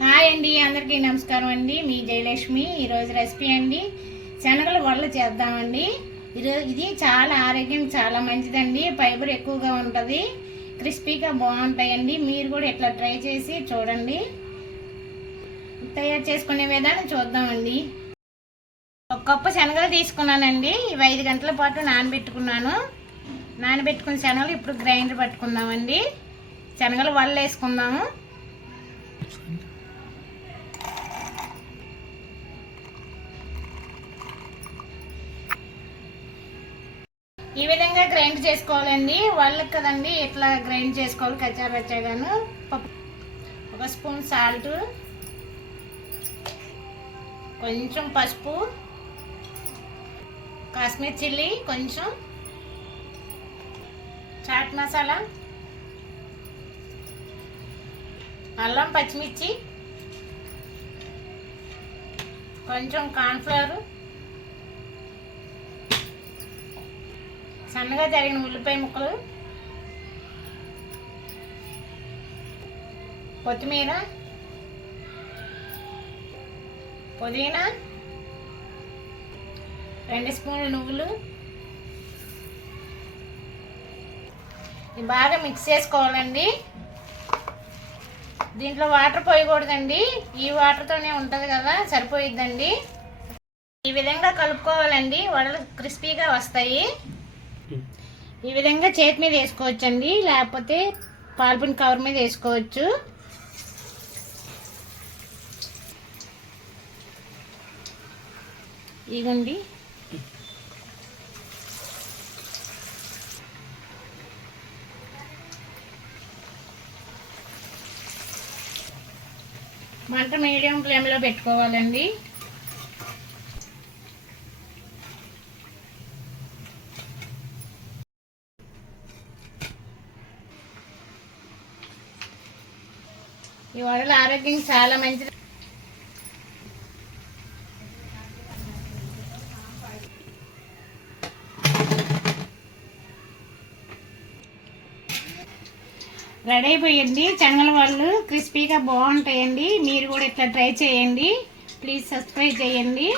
Hi అండి, అందరికీ నమస్కారం అండి. మీ జయలక్ష్మి. ఈరోజు రెసిపీ అండి శనగల వడలు చేద్దామండి. ఇది చాలా ఆరోగ్యం, చాలా మంచిదండి. ఫైబర్ ఎక్కువగా ఉంటుంది, క్రిస్పీగా బాగుంటాయండి. మీరు కూడా ఇట్లా ట్రై చేసి చూడండి. తయారు చేసుకునే విధానం చూద్దామండి. ఒక కప్పు శనగలు తీసుకున్నానండి. ఇవి 5 గంటల పాటు నానబెట్టుకున్నాను. నానబెట్టుకున్న శనగలు ఇప్పుడు గ్రైండర్ పట్టుకుందామండి. శనగలు వడలు వేసుకుందాము. ఈ విధంగా గ్రైండ్ చేసుకోవాలండి. వాళ్ళకి కదండి ఇట్లా గ్రైండ్ చేసుకోవాలి కచ్చాబచ్చాగాను. ఒక స్పూన్ సాల్ట్, కొంచెం పసుపు, కాశ్మీర్ చిల్లీ, కొంచెం చాట్ మసాలా, అల్లం పచ్చిమిర్చి, కొంచెం కార్న్ఫ్లవర్, సన్నగా తరిగిన ఉల్లిపాయ ముక్కలు, కొత్తిమీర, పుదీనా, 2 స్పూన్లు నువ్వులు. ఇది బాగా మిక్స్ చేసుకోవాలండి. దీంట్లో వాటర్ పోయకూడదండి. ఈ వాటర్తోనే ఉంటుంది కదా, సరిపోయిద్దండి. ఈ విధంగా కలుపుకోవాలండి. వడలు క్రిస్పీగా వస్తాయి. ఈ విధంగా చేతి మీద వేసుకోవచ్చండి, లేకపోతే పాలిథిన్ కవర్ మీద వేసుకోవచ్చు. ఇగోండి. మంట మీడియం ఫ్లేమ్లో పెట్టుకోవాలండి. ఈ వడలు ఆరోగ్యం చాలా మంచిది. రెడీ అయిపోయింది. శనగల వడలు క్రిస్పీగా బాగుంటాయండి. మీరు కూడా ఇట్లా ట్రై చేయండి. ప్లీజ్ సబ్స్క్రైబ్ చేయండి.